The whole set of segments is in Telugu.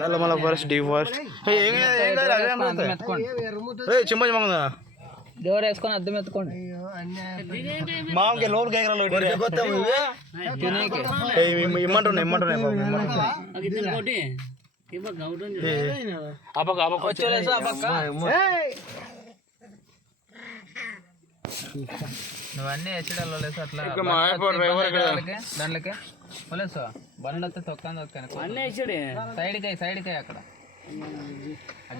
నల్లమల ఫారెస్ట్ డీ ఫారెస్ట్ జోరు వేసుకొని అద్దం ఎత్తుకోండి. మామకి లోన్ కేకరాలు ఇమ్మంటున్నా ఇమ్మంటున్నా అపక అపక వచ్చేలేసా పక్క నువ్వన్నీ హెచ్డీలో లేసు అట్లా. దాంట్లోకి పోలేసు బండి వస్తే తొక్కాను తొక్కాను. అన్నీ హెచ్డీ సైడ్కి అయ్యి సైడ్కి అయ్యి అక్కడ.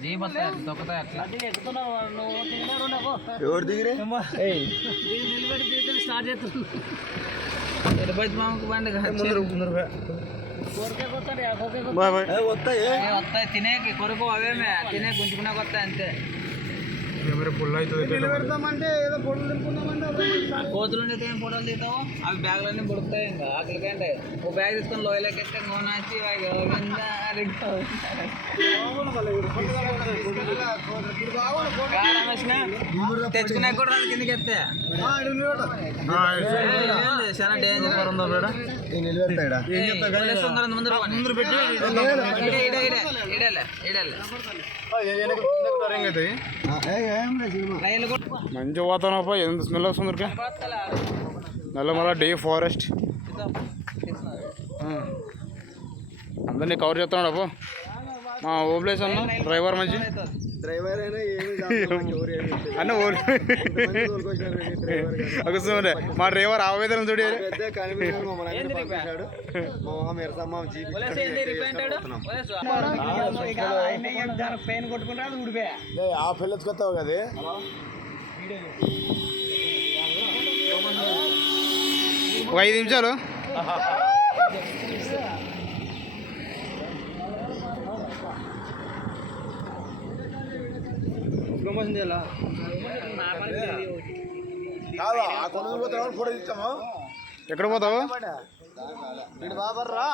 జీప్ వస్తాయి తొక్కుతాయి అట్లా. ఎవరు దిగిరే? వస్తాయి తినేకి కొరకు అవేమే తినే గుంజుకునే వస్తాయి అంతే. కెమెరా ఫుల్ అవుతుంది కోతులు ఉండే ఏం ఫోటోలు తీస్తావు అవి బ్యాగ్లన్నీ బుడుకుతాయి ఇంకా ఆకలికంటే ఓ బ్యాగ్ తీసుకొని లోయలోకి ఎత్తే నూనె వేసినా తెచ్చుకునే కూడా రాదు కిందకి ఎత్తే. ఏంది? చాలా డేంజర్ ఉందో ముందు పెట్టి. రైలు కూడా మంచి వాతావరణం ఎంత స్మెల్ వస్తుంది నల్లమల డే ఫారెస్ట్. అందరినీ కవర్ చేస్తున్నాడు అప్పు మా ఓబ్లేస్ అన్న డ్రైవర్ మంచి. డ్రైవర్ అయినా ఏమి అన్న. మా డ్రైవర్ ఆవేదన చూడి. ఆ పిల్లలు కొత్తావు కదా. ఒక ఐదు నిమిషాలు. కాదు? ఆ కొండ పోతాం ఫోటో తీస్తాము? ఎక్కడ పోతావు? ఇటు బాబర్రా.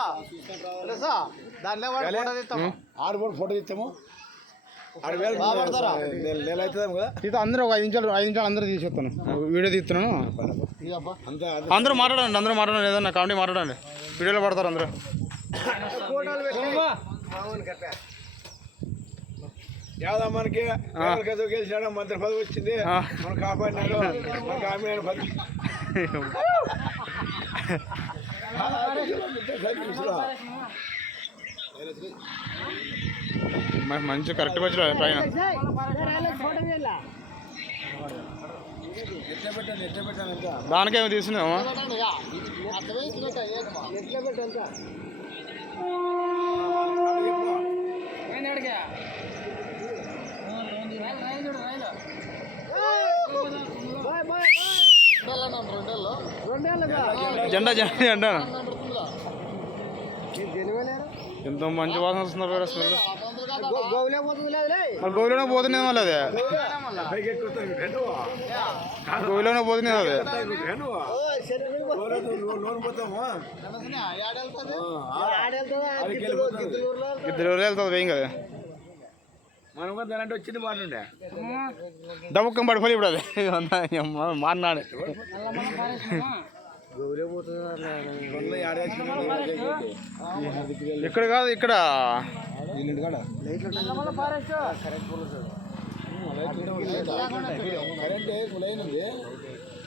తెలుసా? దాంట్లో ఫోటో తీస్తాము. ఆడు కూడా ఫోటో తీతా అందరూ ఒక ఐదు నిమిషాలు ఐదు నిమిషాలు అందరూ తీసేస్తాను వీడియో తీస్తున్నాను. అందరూ మాట్లాడండి అందరూ మాట్లాడండి ఏదన్నా కామెడీ మాట్లాడండి. వీడియోలో పడతారు అందరూ. యాదా మనకి గెలిచాడు మంత్రి పదవి వచ్చింది. మనం కాపాడినాడు. మనకి ఆమె పదవి మంచి కరెక్ట్గా వచ్చి ట్రైన్? దానికేమో తీసుకున్నావా జెండా జెండా జెండా. ఎంతో మంచి వాసన వస్తుంది పేరు స్మెల్. మరి గోవిలోనే పోతున్నాయి మళ్ళీ అదే. గోవిలోనే పోతున్నాయి అదే. ఇద్దరు వెళ్తుంది వేయం కదా. మనం కూడా దాని వచ్చింది బాగుండే దమ్మకం పడిపోయి ఇప్పుడు అది. మాన్నాడు. ఇక్కడ కాదు ఇక్కడ.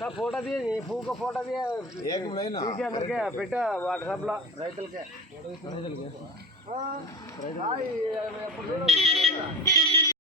సార్ ఫోటో తీ పూక ఫోటో తీ తీసి అందరికీ పెట్ట వాట్సాప్లో. రైతులకే. రైతులకే.